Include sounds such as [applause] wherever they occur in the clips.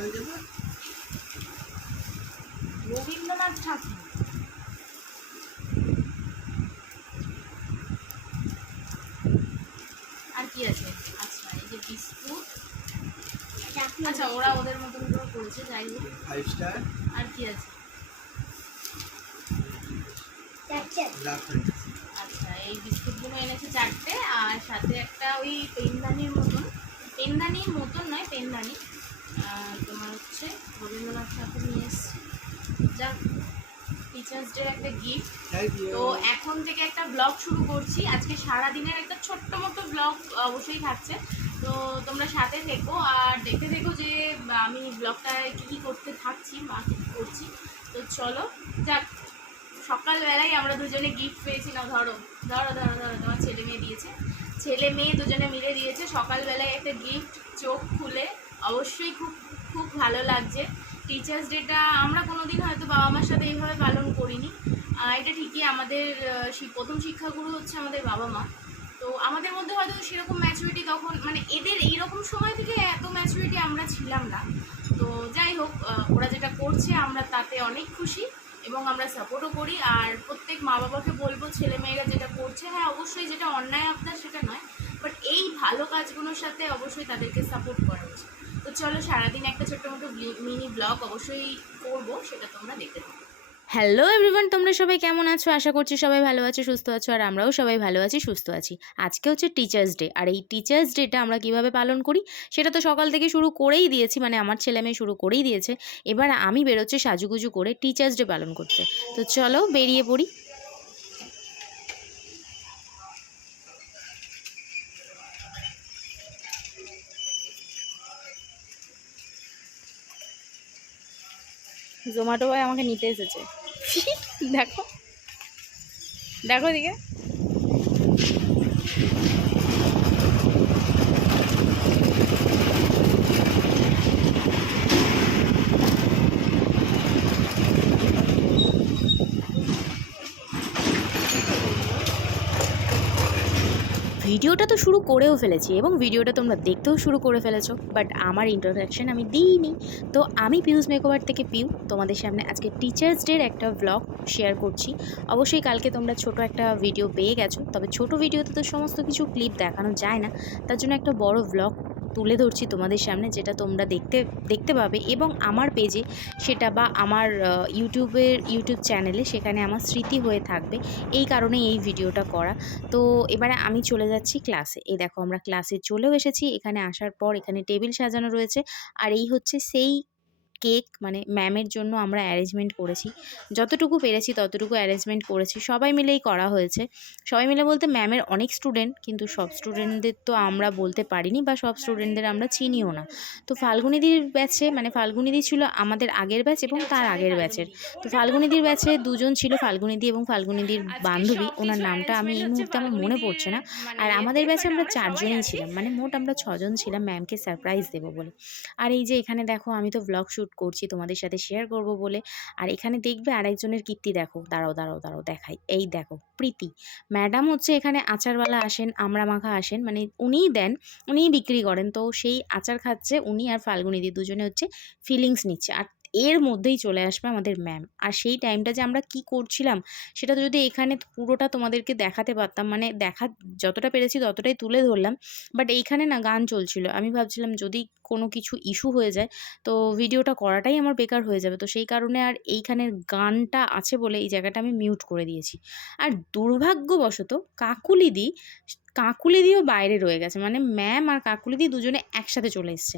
হয়েছে তো রবীন্দ্রনাথ ঠাকুর। আর কি আছে? আচ্ছা এই যে বিস্কুট। আচ্ছা ওরা ওদের মতন করে করেছে যাই হোক। ফাইভ স্টার আর কি আছে? আচ্ছা এই বিস্কুটগুলো এনেছে চারটে আর সাথে একটা ওই পেনদানির মতন। পেনদানির মতন নয় পেনদানি। তোমার হচ্ছে রবীন্দ্রনাথ ঠাকুর নিয়ে এসছে। যাক টিচার্স ডে একটা গিফট তো এখন থেকে একটা ব্লগ শুরু করছি। আজকে সারা দিনের একটা ছোট্ট মতো ব্লগ অবশ্যই থাকছে। তো তোমরা সাথে থেকো আর দেখতে থেকো যে আমি ব্লগটায় কী কী করতে থাকছি মা কী কী করছি। তো চলো যাক সকালবেলায় আমরা দুজনে গিফট পেয়েছি। না ধরো ধরো ধরো ধরো তোমার ছেলে মেয়ে দিয়েছে। ছেলে মেয়ে দুজনে মিলে দিয়েছে। সকালবেলায় একটা গিফট চোখ খুলে অবশ্যই খুব খুব ভালো লাগছে। টিচার্স ডেটা আমরা কোনো দিন হয়তো বাবা মার সাথে এইভাবে পালন করিনি। এটা ঠিকই আমাদের প্রথম শিক্ষাগুরু হচ্ছে আমাদের বাবা মা। তো আমাদের মধ্যে হয়তো সেরকম ম্যাচুরিটি তখন মানে এদের এইরকম সময় থেকে এত ম্যাচুরিটি আমরা ছিলাম না। তো যাই হোক ওরা যেটা করছে, আমরা তাতে অনেক খুশি এবং আমরা সাপোর্টও করি। আর প্রত্যেক মা বাবাকে বলব, ছেলেমেয়েরা যেটা করছে হ্যাঁ অবশ্যই যেটা অন্যায় আপনার সেটা নয় বাট এই ভালো কাজগুলোর সাথে অবশ্যই তাদেরকে সাপোর্ট করা। চলো, সারাদিন একটা ছোট্ট মিনি ব্লগ অবশ্যই করব, সেটা তোমরা দেখতে হ্যালো এভরিওয়ান তোমরা সবাই কেমন আছো? আশা করছি সবাই ভালো আছো, সুস্থ আছো, আর আমরাও সবাই ভালো আছি, সুস্থ আছি। আজকে হচ্ছে টিচার্স ডে আর এই টিচার্স ডেটা আমরা কীভাবে পালন করি, সেটা তো সকাল থেকে শুরু করেই দিয়েছি মানে আমার ছেলে মেয়ে শুরু করেই দিয়েছে। এবার আমি বেরোচ্ছি সাজুগুজু করে টিচার্স ডে পালন করতে। তো চলো, বেরিয়ে পড়ি। জোম্যাটো ভাই আমাকে নিতে এসেছে। দেখো। দেখো দিকে ভিডিওটা তো শুরু করেও ফেলেছি এবং ভিডিওটা তোমরা দেখতেও শুরু করে ফেলেছো বাট আমার ইন্ট্রোডাকশান আমি দিইনি। তো আমি পিউজ মেকওভার থেকে পিউ তোমাদের সামনে আজকে টিচার্স ডের একটা ব্লগ শেয়ার করছি। অবশ্যই কালকে তোমরা ছোট একটা ভিডিও পেয়ে গেছো, তবে ছোট ভিডিওতে তো সমস্ত কিছু ক্লিপ দেখানো যায় না, তার জন্য একটা বড় ব্লগ তুলে ধরছি তোমাদের সামনে, যেটা তোমরা দেখতে দেখতে পাবে। এবং আমার পেজে সেটা বা আমার ইউটিউবের, ইউটিউব চ্যানেলে সেখানে আমার স্মৃতি হয়ে থাকবে, এই কারণে এই ভিডিওটা করা। তো এবারে আমি চলে যাচ্ছি ক্লাসে। এই দেখো আমরা ক্লাসে চলেও এসেছি, এখানে আসার পর এখানে টেবিল সাজানো রয়েছে। আর এই হচ্ছে সেই কেক মানে ম্যামের জন্য আমরা অ্যারেঞ্জমেন্ট করেছি। যতটুকু পেরেছি ততটুকু অ্যারেঞ্জমেন্ট করেছি। সবাই মিলেই করা হয়েছে। সবাই মিলে বলতে ম্যামের অনেক স্টুডেন্ট কিন্তু সব স্টুডেন্টদের তো আমরা বলতে পারিনি বা সব স্টুডেন্টদের আমরা চিনিও না। তো ফাল্গুনিদির ব্যাচে মানে ফাল্গুনিদি ছিল আমাদের আগের ব্যাচ এবং তার আগের ব্যাচের তো ফাল্গুনিদির ব্যাচে দুজন ছিল ফাল্গুনিদি এবং ফাল্গুনিদির বান্ধবী। ওনার নামটা আমি এই মুহূর্তে আমার মনে পড়ছে না। আর আমাদের ব্যাচে আমরা চারজনই ছিলাম। মানে মোট আমরা ছজন ছিলাম ম্যামকে সারপ্রাইজ দেবো বলে। আর এই যে এখানে দেখো আমি তো ব্লগ শ্যুট করছি, তোমাদের সাথে শেয়ার করব বলে। আর এখানে দেখবে আরেকজনের কীর্তি দেখো। দাঁড়াও দাঁড়াও দাঁড়াও, দেখাই। এই দেখো, প্রীতি। ম্যাডাম হচ্ছে এখানে আচারওয়ালা আসেন আমরা মাখা আসেন। মানে উনিই দেন, উনিই বিক্রি করেন। তো সেই আচার খাচ্ছে, উনি আর ফাল্গুনিদি দুজনে হচ্ছে ফিলিংস নিচ্ছে। আর এর মধ্যেই চলে আসবে আমাদের ম্যাম আর সেই টাইমটা যে আমরা কি করছিলাম, সেটা যদি এখানে পুরোটা তোমাদেরকে দেখাতে পারতাম মানে দেখা যতটা পেরেছি ততটাই তুলে ধরলাম। বাট এইখানে না গান চলছিল। আমি ভাবছিলাম যদি কোনো কিছু ইস্যু হয়ে যায়, তো ভিডিওটা করাটাই আমার বেকার হয়ে যাবে। তো সেই কারণে আর এইখানের গানটা আছে বলে এই জায়গাটা আমি মিউট করে দিয়েছি। আর দুর্ভাগ্যবশত কাকুলিদি কাকুলিদিও বাইরে রয়ে গেছে। মানে ম্যাম আর কাকুলি কাকুলিদি দুজনে একসাথে চলে এসছে।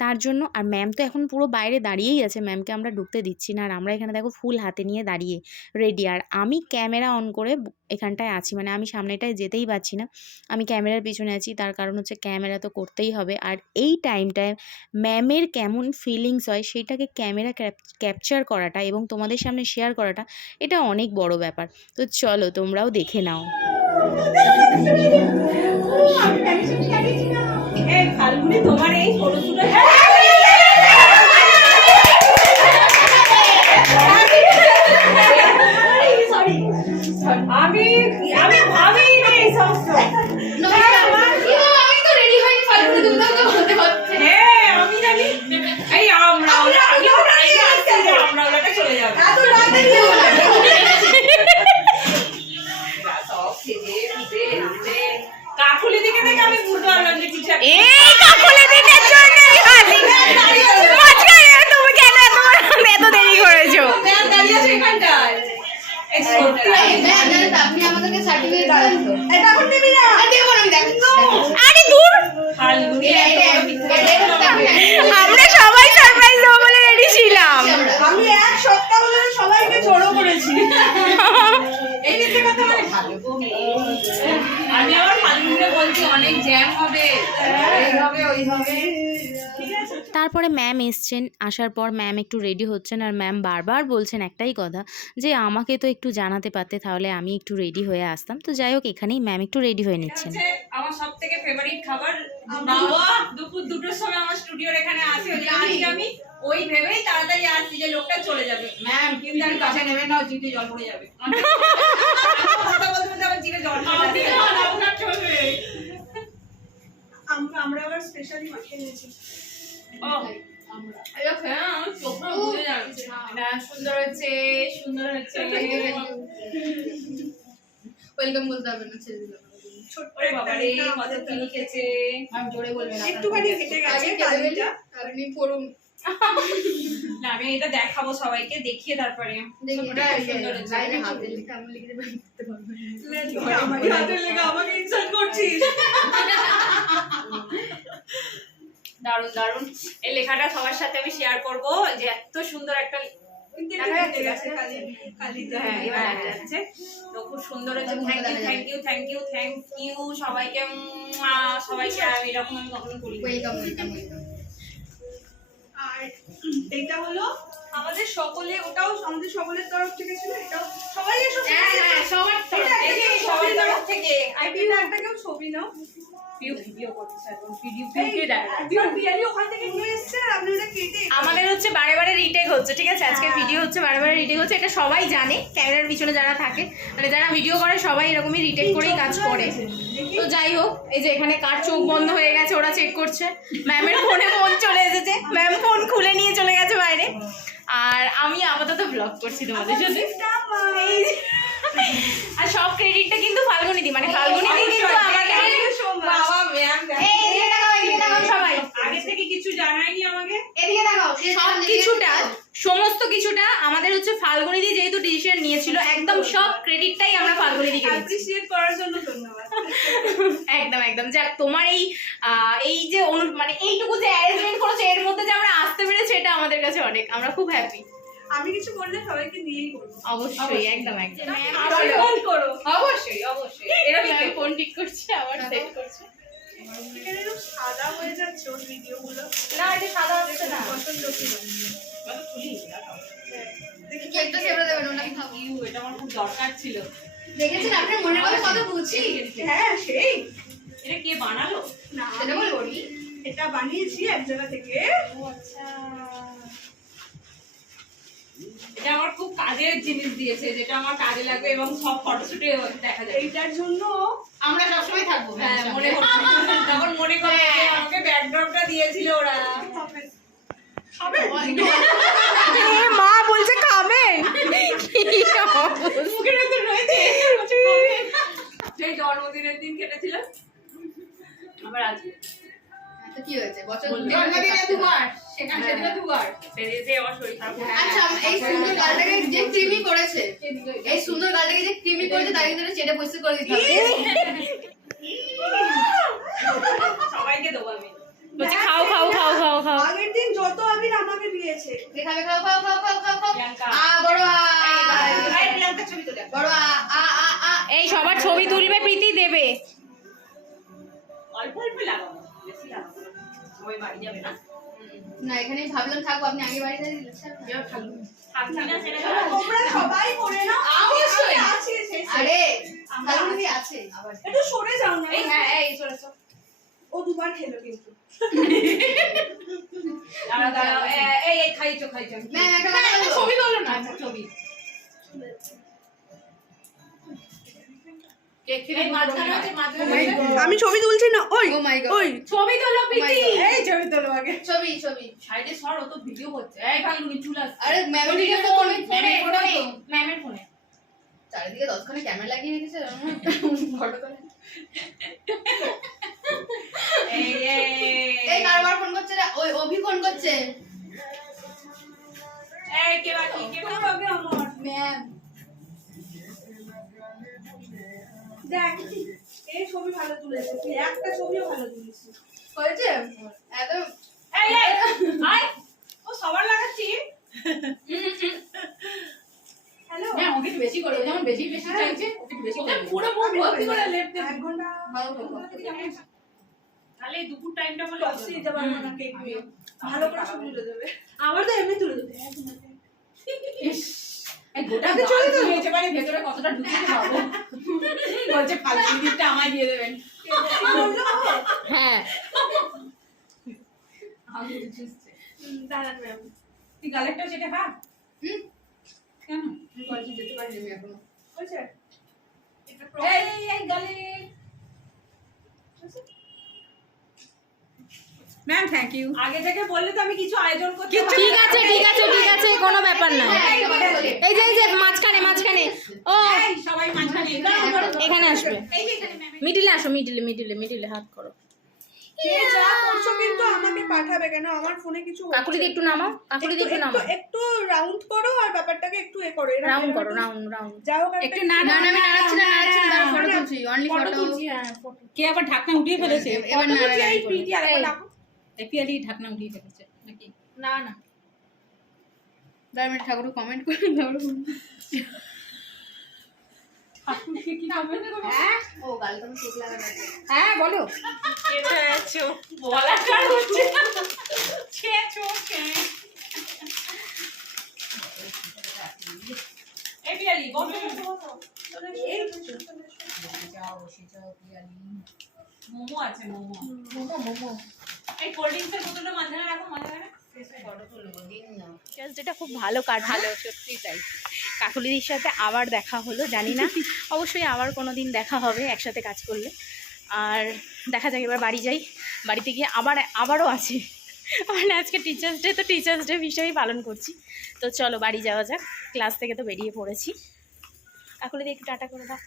তার জন্য আর ম্যাম তো এখন পুরো বাইরে দাঁড়িয়েই আছে। ম্যামকে আমরা ঢুকতে দিচ্ছি না। আর আমরা এখানে দেখো ফুল হাতে নিয়ে দাঁড়িয়ে রেডি আর আমি ক্যামেরা অন করে এখানটায় আছি। মানে আমি সামনেটায় যেতেই পারছি না। আমি ক্যামেরার পিছনে আছি। তার কারণ হচ্ছে ক্যামেরা তো করতেই হবে। আর এই টাইমটায় ম্যামের কেমন ফিলিংস হয়, সেটাকে ক্যামেরা ক্যাপচার করাটা এবং তোমাদের সামনে শেয়ার করাটা, এটা অনেক বড় ব্যাপার। তো চলো তোমরাও দেখে নাও। ফাল্গুনি তোমার এই ফটোশুটে হবে। তারপরে ম্যাম এসছেন আসার পর ম্যাম একটু রেডি হচ্ছেন আর ম্যাম বারবার বলছেন একটাই কথা যে আমাকে তো একটু জানাতে পারতে তাহলে আমি একটু রেডি হয়ে আসতাম। তো যাই হোক এখানেই ম্যাম একটু রেডি হয়ে নিচ্ছেন। আমার সব থেকে ফেভারিট খাবার বাবা। দুপুর দুটোর সময় আমার স্টুডিওর এখানে আসে আজকে আমি। ওই ভেবেই তাড়াতাড়ি আসছি যে লোকটা চলে যাবে। ম্যাম কিন্তু আমি কাছে নেবে না জিভে জল পড়ে যাবে। [laughs] কথা বলতে বলতে আমার জিভে জল পড়ে যাবে চলবে। আমরা আমরা আবার স্পেশালি মাখিয়ে নিয়েছি। যাচ্ছে। এটা সুন্দর হচ্ছে সুন্দর হচ্ছে ওয়েলকাম বলতে হবে না ছেড়ে দিলাম। ওরে বাবা রে কত কি লিখেছে আমি এটা দেখাবো সবাইকে দেখিয়ে তারপরে। দেখি এটা সুন্দর হয়েছে। লাইনে হাতে লিখে আমি লিখে দেবেন করতে পারবেন আমারই হাতে লেগে আমাকে ইনসাল্ট করছিস দারুণ দারুণ। এই লেখাটা সবার সাথে আমি শেয়ার করব যে এত সুন্দর একটা দেখা যাচ্ছে গেছে কালি কালিটা এবার দেখা যাচ্ছে। তো খুব সুন্দর হচ্ছে। Thank you thank you thank you thank you সবাইকে সবাইকে আমি এরকম আমি কখনো করি না। ওয়েলকাম ওয়েলকাম ওয়েলকাম আর এইটা হলো আমাদের সকলে ওটাও আমাদের সকলের তরফ থেকে ছিল এটাও সবাই হ্যাঁ হ্যাঁ সবার তরফ থেকে, সবার তরফ একটা কেউ ছবি নাও। ভিডিও এখন ভিডিও আমাদের হচ্ছে বারে বারে রিটেক হচ্ছে ঠিক আছে? আজকে ভিডিও হচ্ছে বারে বারে রিটেক হচ্ছে এটা সবাই জানে ক্যামেরার পিছনে যারা থাকে। মানে যারা ভিডিও করে সবাই এরকমই রিটেক করেই কাজ করে। তো যাই হোক এই যে এখানে কার চোখ বন্ধ হয়ে গেছে ওরা চেক করছে। ম্যামের ফোনে ফোন চলে এসেছে। ম্যাম ফোন খুলে নিয়ে চলে গেছে বাইরে। আর আমি আপাতত ব্লগ করছি তোমাদের সাথে আর সব ক্রেডিটটা কিন্তু ফাল্গুনি দি মানে ফাল্গুনি দি কিন্তু আমাকে বাবা ম্যাম এই এদিকে তাকাও এদিকে তাকাও সবাই। আগে থেকে কিছু জানায়নি আমাকে? এদিকে তাকাও সব কিছুটা সমস্ত কিছুটা আমাদের হচ্ছে ফাল্গুনি দি যেহেতু ডিসিশন নিয়েছিল একদম সব ক্রেডিটটাই আমরা ফাল্গুনি দিকে দিচ্ছি। করার জন্য ধন্যবাদ। একদম একদম। যাক তোমার এই আহ, এই যে মানে এইটুকু যে অ্যারেঞ্জমেন্ট করেছ এর মধ্যে যে আমরা আসতে পেরেছি এটা আমাদের কাছে অনেক। আমরা খুব হ্যাপি আমি কিছু করলে সবাইকে নিয়েই করব। অবশ্যই একদম একদম। ফোন করো। অবশ্যই অবশ্যই। এরকম ম্যাম ফোন ঠিক করছে আবার সেট করছে। সাদা হয়ে যাচ্ছে ওর ভিডিওগুলো। না এটা সাদা হচ্ছে না। পছন্দ কি দেখি কেকটা সেবড়ে দেবেন খাব। ইউ এটা আমার খুব দরকার ছিল। দেখেছেন আপনার মনের কথা কত বুঝি হ্যাঁ সেই। এটা কে বানালো? না সেটা বলব এটা বানিয়েছি এক জায়গা থেকে এটা আমার খুব কাজের জিনিস দিয়েছে যেটা আমার কাজে লাগবে এবং সব ফটোশুটে দেখা যায় এইটার জন্য আমরা সবসময় থাকব হ্যাঁ মনে হচ্ছে তখন মনে করে আমাকে ব্যাকড্রপটা দিয়েছিল ওরা। মা বলছে খাবে। সেই জন্মদিনের দিন কেটেছিলাম আবার আজকে কি হয়েছে? বছর জন্মদিনে দুবার? হয়ে আচ্ছা এই সুন্দর গালটাকে যে ক্রিমি করেছে এই সুন্দর গালটাকে যে ক্রিমি করেছে তাকে কিন্তু চেটে পরিষ্কার করে দিতে হবে। সবাইকে দেবো আমি। বলছে খাও খাও খাও খাও খাও। আগের দিন যত আবির আমাকে দিয়েছে। দেখাবে খাও খাও খাও খাও খাও খাও। আ বড় আ ছবি তোলে। বড় আ আ আ আ। এই সবার ছবি তুলবে প্রীতি দেবে। অল্প অল্প লাগাবো বেশি লাগাবো। সবাই বাড়ি যাবে না। না এখানে ভাবলাম থাকব। আপনি আগে বাড়িতে থাকছি না সেটা তোমরা সবাই করে নাও। অবশ্যই। আমি আছি সেই সেই। আরে আমরা আছে। আবার একটু সরে যাও না। এই হ্যাঁ এই চলে চল ও দুবার খেলো কিন্তু। দাঁড়াও দাঁড়াও এই এই খাইছো খাইছো। একটা ছবি তোলো না। আচ্ছা ছবি। আমি ছবি তুলছি না ওই Oh ওই। ছবি তোলো Oh. এই ছবি তোলো আগে। ছবি ছবি। সাইডে সর ও তো ভিডিও করছে। এই ফাল্গুনি চুল আরে ম্যামের ওদিকে তো ফোন, ফোনে, ফোনে ফোনে, তো। ম্যামের ফোনে চারিদিকে দশখানে ক্যামেরা লাগিয়ে রেখেছে। ফটো তোলে। এই এই। এই কারবার ফোন করছে রে? ওই অভি ফোন করছে। এই কে বাকি? কে বাকি? আমার ম্যাম দেখ এই ছবি ভালো তুলেছে তুই একটা ছবিও ভালো তুলেছিস হয়েছে? একদম এই এই আয়। ও সবার লাগাচ্ছি। হ্যালো? হ্যাঁ ওকে বেশি করে যেমন বেশি বেশি চাইছে ওকে বেশি করে পুরো মুখ ভর্তি করে লেপ এক ঘণ্টা ভালো ভালো তাহলে দুপুর টাইমটা বলে টপস দিতে পারব না কেক ভালো করে ছবি তুলে দেবে। আমার তো এমনি তুলে দেবে। গোটা চলে তো মানে ভেতরে কতটা ঢুকিয়ে পাবো বলছে ফালতু দিকটা আমায় দিয়ে দেবেন। হ্যাঁ। দাঁড়ান ম্যাম। তুই গালেরটাও চেটে খা। হুম। কেন? কলেজে যেতে পারিনি আমি এখনও। হয়েছে এই এই এই গালে ম্যাম থ্যাংক ইউ আগে থেকে বললে তো আমি কিছু আয়োজন করতে ঠিক আছে ঠিক আছে ঠিক আছে কোনো ব্যাপার না হ্যাঁ, একটা কথা বলি। এই যে এই যে মাঝখানে মাঝখানে ও এই সবাই মাঝখানে এখানে আসবে। মিডিলে আসো মিডিলে মিডিলে মিডিলে হাত করো। যে কিন্তু আমাকে পাঠাবে কেন? আমার ফোনে কিছু। একটু নামাও একটু নামাও। একটু- রাউন্ড করো আর ব্যাপারটাকে একটু এ করো। রাউন্ড করো রাউন্ড রাউন্ড। যা একটু না, না না আমি নাড়াচ্ছি না নাড়াচ্ছি না হ্যাঁ, ফটো হ্যাঁ, তুলছি অনলি ফটো ফটো তুলছি হ্যাঁ photo। কে আবার ঢাকনা উঠিয়ে ফেলেছে? এবার এই। আর একবার এই। পিয়ালি ঢাকনা উঠিয়ে ফেলেছে নাকি? না না। দাঁড়া ঠাকুর কমেন্ট করে হ্যাঁ? হ্যাঁ বলো। মোমো আছে মোমো। মোমো মোমো। এই কোল্ড ড্রিঙ্কসের বোতলটা মাঝখানে রাখো মাঝখানে। জাস্ট এটা খুব ভালো কাট ভালো সত্যি তাই। কাকুলিদির সাথে আবার দেখা হলো জানি না। [laughs] অবশ্যই আবার কোনো দিন দেখা হবে একসাথে কাজ করলে। আর দেখা যাক এবার বাড়ি যাই। বাড়িতে গিয়ে আবার আবারও আছে। মানে আজকে টিচার্স ডে তো টিচার্স ডে হিসেবেই পালন করছি। তো চলো বাড়ি যাওয়া যাক। ক্লাস থেকে তো বেরিয়ে পড়েছি। কাকুলিদি একটু টাটা করে দাও।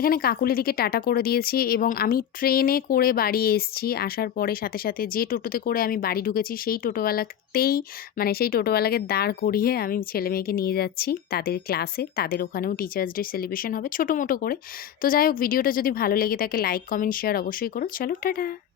এখানে কাকুলিদিকে টাটা করে দিয়েছি এবং আমি ট্রেনে করে বাড়ি এসেছি। আসার পরে সাথে সাথে যে টোটোতে করে আমি বাড়ি ঢুকেছি সেই টোটোওয়ালাতেই মানে সেই টোটোওয়ালাকে দাঁড় করিয়ে আমি ছেলে মেয়েকে নিয়ে যাচ্ছি তাদের ক্লাসে। তাদের ওখানেও টিচার্স ডে সেলিব্রেশন হবে ছোটো মোটো করে। তো যাই হোক, ভিডিওটা যদি ভালো লেগে থাকে লাইক কমেন্ট শেয়ার অবশ্যই করো। চলো, টাটা।